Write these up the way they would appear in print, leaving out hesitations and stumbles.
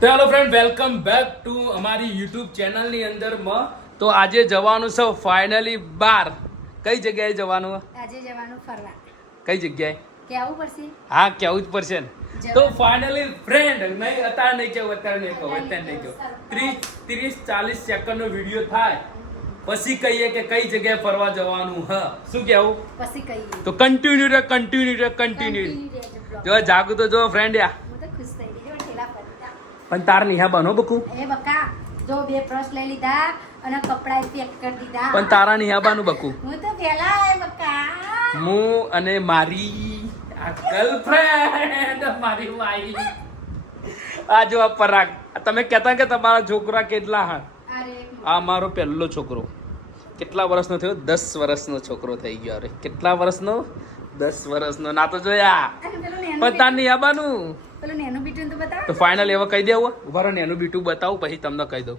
તો hello friend, welcome back to અમારી YouTube ચેનલની અંદરમાં. તો આજે જવાનું છે ફાઇનલી બાર. કઈ જગ્યાએ જવાનું? આજે જવાનું ફરવા. કઈ જગ્યાએ? કેવું પડશે? હા, કેવું જ પડશે ને. તો ફાઇનલી ફ્રેન્ડ, નહીં અત્યારે નહીં કેવું, અત્યારે નહીં કહું, અત્યારે નહીં કહું. 30-40 સેકન્ડનો વિડીયો થાય પછી કહીએ કે કઈ જગ્યાએ ફરવા જવાનું. હા, શું કેવું? પછી કહીએ. તો કન્ટિન્યુ. જો જાગું તો જો ફ્રેન્ડ યા. હું તો ખુશ થઈ ગઈ. જો ઠેલા ફરતા. પણ તાર નિહા બનો બકુ. એ બકા, જો બે બ્રશ લઈ લીધા અને કપડા પેક કરી દીધા. પણ તારા નિહા બાનું બકુ. હું તો પેલા એ બકા. હું અને મારી આ ગર્લફ્રેન્ડ, મારી વાઈ. આ જો આ પરાગ, તમે કહેતા કે તમારા છોકરા કેટલા? હા, અરે આ મારો પહેલો છોકરો. કેટલા વર્ષનો થયો? 10 વર્ષનો છોકરો થઈ ગયો. અરે કેટલા વર્ષનો? 10 વર્ષનો. ના તો જોયા. અને પેલું નેનું પણ તાર નિહા બાનું. પેલું નેનું બીટું તો બતાવ. તો ફાઇનલ એવા કહી દેવું. ઉભા રહો, નેનું બીટું બતાવું પછી તમને કહી દઉં.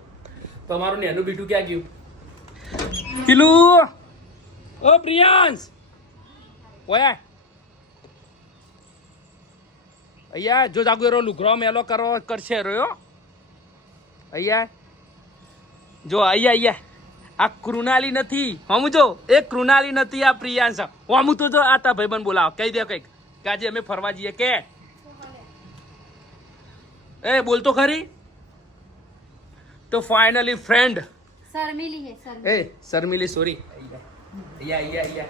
તો અમારું નેનું બીટું ક્યાં ગયું? પેલું ઓ પ્રિયાંશ, ઓય અહીંયા જો જાગુ એરો લુગરો મેલો કરો કરશે રહ્યો. અહીંયા જો અહીંયા આ કૃણાલી નથી. હમ જો એ કૃણાલી નથી, આ પ્રિયાંશ. હમ તો જો આ તા ભાઈબંધ બોલાવો, કહી દે કંઈક કે આજે અમે ફરવા જઈએ. કે એ બોલ તો ખરી. તો ફાઇનલી ફ્રેન્ડ શર્મિલી હે શર્મિલી. એ શર્મિલી સોરી, અહીંયા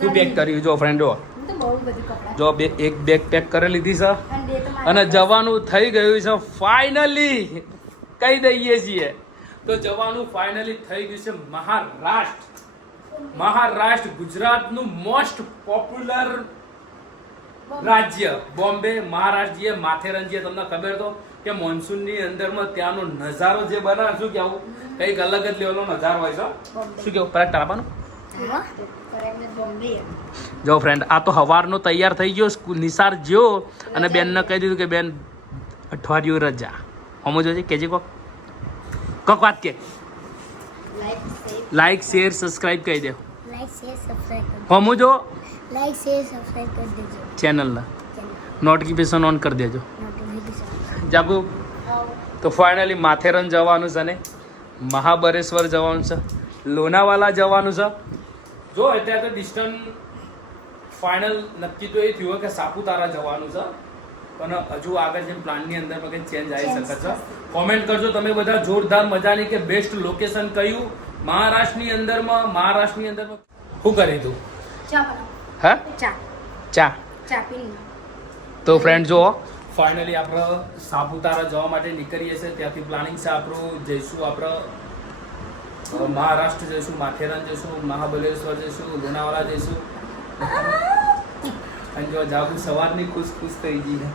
તું પેક કર્યું જો ફ્રેન્ડો. હું તો બહુ બધું કપડા. જો એક બેગ પેક કરી લીધી છે અને બે તો મારા અને જવાનું થઈ ગયું છે ફાઇનલી. કહી દઈએ છીએ તો જવાનું ફાઇનલી થઈ ગયું છે મહારાષ્ટ્ર. ગુજરાતનું મોસ્ટ પોપ્યુલર રાજ્ય બોમ્બે. મહારાષ્ટ્ર જે માથેરન જે તમને ખબર તો કે મોન્સૂનની અંદરમાં ત્યાંનો નજારો જે બને, શું કેવું, કઈક અલગ જ લેવલનો નજારો હોય છે. શું કેવું પરાગ તારાબાનું? જો ફ્રેન્ડ, આ તો હવારનો તૈયાર થઈ ગયો, નિસાર જ્યો અને બેનને કહી દીધું કે બેન અઠવાડિયું રજા. હમો જોજે કેજે કોક વાત કે લાઈક શેર સબસ્ક્રાઇબ કહી દે. હમો જો ચેનલના નોટિફિકેશન ઓન કરી દેજો. જાગુ તો ફાઇનલી માથેરન જવાનું છે ને મહાબળેશ્વર જવાનું છે, લોનાવાલા જવાનું છે. જો અત્યારે તો ડિસ્ટન્સ ફાઇનલ નક્કી તો એ થયું કે સાપુતારા જવાનું છે, પણ હજુ આગળ જેમ પ્લાનની અંદર કંઈ ચેન્જ આવી શકે છે. કોમેન્ટ કરજો તમે બધા જોરદાર મજાની કે બેસ્ટ લોકેશન કયું મહારાષ્ટ્રની અંદરમાં શું કરી તું? હા, ચા. તો ફ્રેન્ડ જો ફાઇનલી આપણે સાપુતારા જવા માટે નીકળીએ છીએ. ત્યાંથી પ્લાનિંગ છે આપણું, જઈશું આપણે મહારાષ્ટ્ર જઈશું, માથેરાન જઈશું, મહાબળેશ્વર જઈશું, લોનાવાલા જઈશું. અને જો જાગુ સવારની ખુશ થઈ ગઈ છે.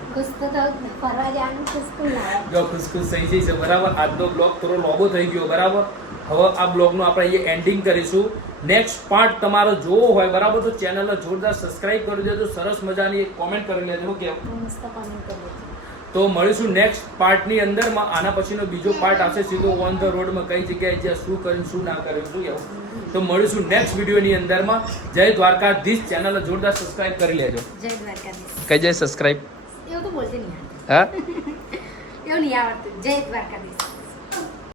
જો ખુશ થઈ ગઈ છે બરાબર. આજનો બ્લોગ થોડો લોબો થઈ ગયો બરાબર. હવે આ બ્લોગનું આપણે અહીંયા એન્ડિંગ કરીશું. નેક્સ્ટ પાર્ટ તમારો જોવો હોય બરાબર તો ચેનલને જોરદાર સબસ્ક્રાઇબ કરી દેજો. સરસ મજાની એક કોમેન્ટ કરી લેજો. કેવું તો મળીશું નેક્સ્ટ પાર્ટની અંદરમાં. આના પછીનો બીજો પાર્ટ આવશે સીધો ઓન ધ રોડમાં, કઈ જગ્યાએ જ્યાં શું કર્યું શું ના કર્યું શું એવું. તો મળીશું નેક્સ્ટ વિડીયોની અંદરમાં. જય દ્વારકાધીશ. ચેનલને જોરદાર સબસ્ક્રાઇબ કરી લેજો. જય દ્વારકાધીશ. કઈ જય સબસ્ક્રાઇબ. એવું તો બોલતી નહીં. હા એવું નહીં આવડતું. જય દ્વારકાધીશ.